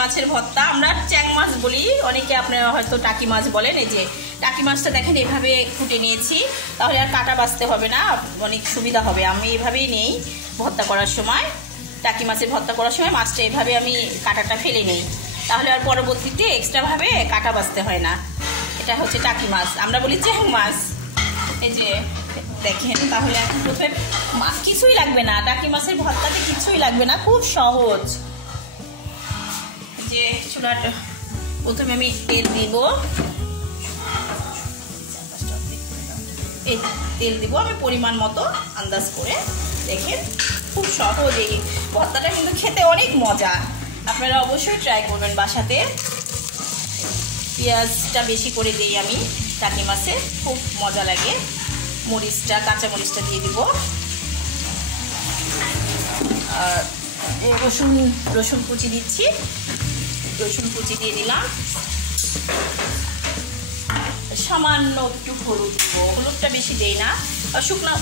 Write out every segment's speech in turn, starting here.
মাছের ভর্তা। আমরা চ্যাং মাছ বলি, অনেকে আপনারা হয়তো টাকি মাছ বলেন। এই যে টাকি মাছটা দেখেন এভাবে কুটে নিয়েছি, তাহলে আর কাটা বাছতে হবে না, অনেক সুবিধা হবে। আমি এভাবেই নেই ভর্তা করার সময়, টাকি মাছের ভর্তা করার সময় মাছটা এভাবে আমি কাটাটা ফেলে নেই, তাহলে আর পরবর্তীতে এক্সট্রাভাবে কাটা বাছতে হয় না। এটা হচ্ছে টাকি মাছ, আমরা বলি চ্যাং মাছ। এই যে দেখেন, তাহলে এখন প্রথমে মাছ কিছুই লাগবে না, টাকি মাছের ভর্তাতে কিছুই লাগবে না, খুব সহজ। যে চুলাটা প্রথমে আমি তেল দিব, এই তেল দিব আমি পরিমাণ মতো আন্দাজ করে। দেখেন খুব সহজ, এই ভর্তাটা কিন্তু খেতে অনেক মজা, আপনারা অবশ্যই ট্রাই করবেন বাসাতে। পেঁয়াজটা বেশি করে দিই আমি টাকি মাছে, খুব মজা লাগে। মরিচটা, কাঁচা মরিচটা দিয়ে দিব, আর রসুন কুচি দিচ্ছি, রসুন কুচি দিয়ে দিলাম। সামান্য একটু হলুদ দিব, হলুদটা বেশি দেই না, আর শুকনো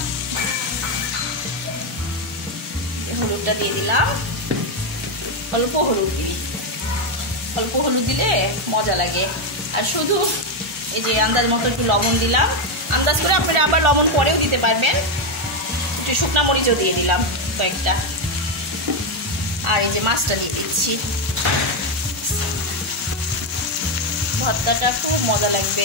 হলুদটা দিয়ে দিলাম। অল্প হলুদ দিই, অল্প হলুদ দিলে মজা লাগে। আর শুধু এই যে আন্দাজ মতো একটু লবণ দিলাম, আন্দাজ করে আপনারা আবার লবণ পরেও দিতে পারবেন। একটু শুকনা মরিচও দিয়ে দিলাম কয়েকটা, আর এই যে মাছটা দিয়ে দিচ্ছি। ভর্তাটা খুব মজা লাগবে।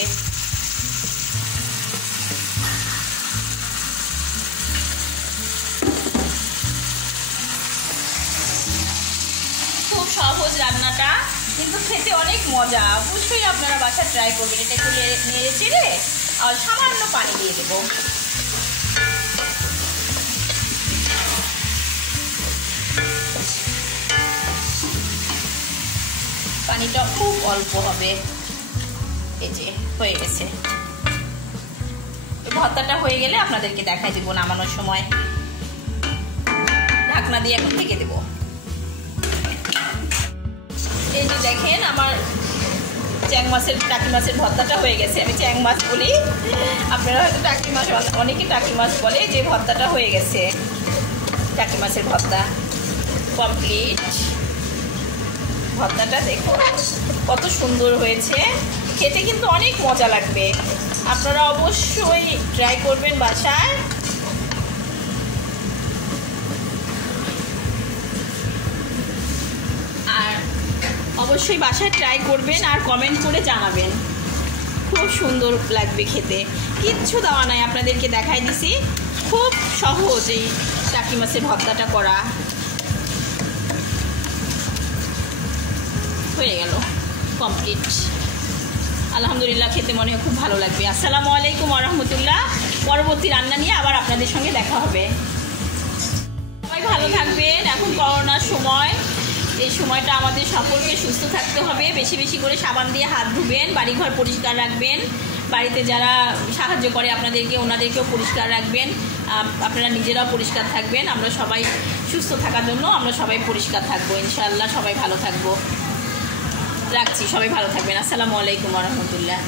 খুব সহজ রান্নাটা, কিন্তু খেতে অনেক মজা। অবশ্যই আপনারা বাসায় ট্রাই করবেন। এটা একটু নেড়ে চেড়ে আর সামান্য পানি দিয়ে দেবো। পানিটা খুব অল্প হবে। এই যে হয়ে গেছে, ভর্তাটা হয়ে গেলে আপনাদেরকে দেখাই দিব নামানোর সময়। ঢাকনা দিয়ে এখন ঢেকে দেবো। এই যে দেখেন আমার চ্যাং মাছের, টাকি মাছের ভর্তাটা হয়ে গেছে। আমি চ্যাং মাছ বলি, আপনারা হয়তো টাকি মাছ, অনেকে টাকি মাছ বলে। যে ভর্তাটা হয়ে গেছে, টাকি মাছের ভর্তা কমপ্লিট। ভর্তাটা দেখুন কত সুন্দর হয়েছে, খেতে কিন্তু অনেক মজা লাগবে। আপনারা অবশ্যই ট্রাই করবেন বাসায়। আর অবশ্যই বাসায় ট্রাই করবেন আর কমেন্ট করে জানাবেন। খুব সুন্দর লাগবে খেতে, কিচ্ছু দেওয়া নাই, আপনাদেরকে দেখাই দিছি। খুব সহজ এই টাকি মাছের ভর্তাটা করা। হয়ে গেল, কমপ্লিট। আলহামদুলিল্লাহ, খেতে মনে হয় খুব ভালো লাগবে। আসসালামু আলাইকুম ওয়া রাহমাতুল্লাহ। পরবর্তী রান্না নিয়ে আবার আপনাদের সঙ্গে দেখা হবে। সবাই ভালো থাকবেন। এখন করোনার সময়, এই সময়টা আমাদের সকলকে সুস্থ থাকতে হবে। বেশি বেশি করে সাবান দিয়ে হাত ধুবেন, বাড়িঘর পরিষ্কার রাখবেন, বাড়িতে যারা সাহায্য করে আপনাদেরকে ওনাদেরকেও পরিষ্কার রাখবেন, আপনারা নিজেরাও পরিষ্কার থাকবেন। আমরা সবাই সুস্থ থাকার জন্য আমরা সবাই পরিষ্কার থাকবো ইনশাআল্লাহ। সবাই ভালো থাকবো, রাখছি। সবাই ভালো থাকবেন। আসসালামু আলাইকুম ওয়া রাহমাতুল্লাহ।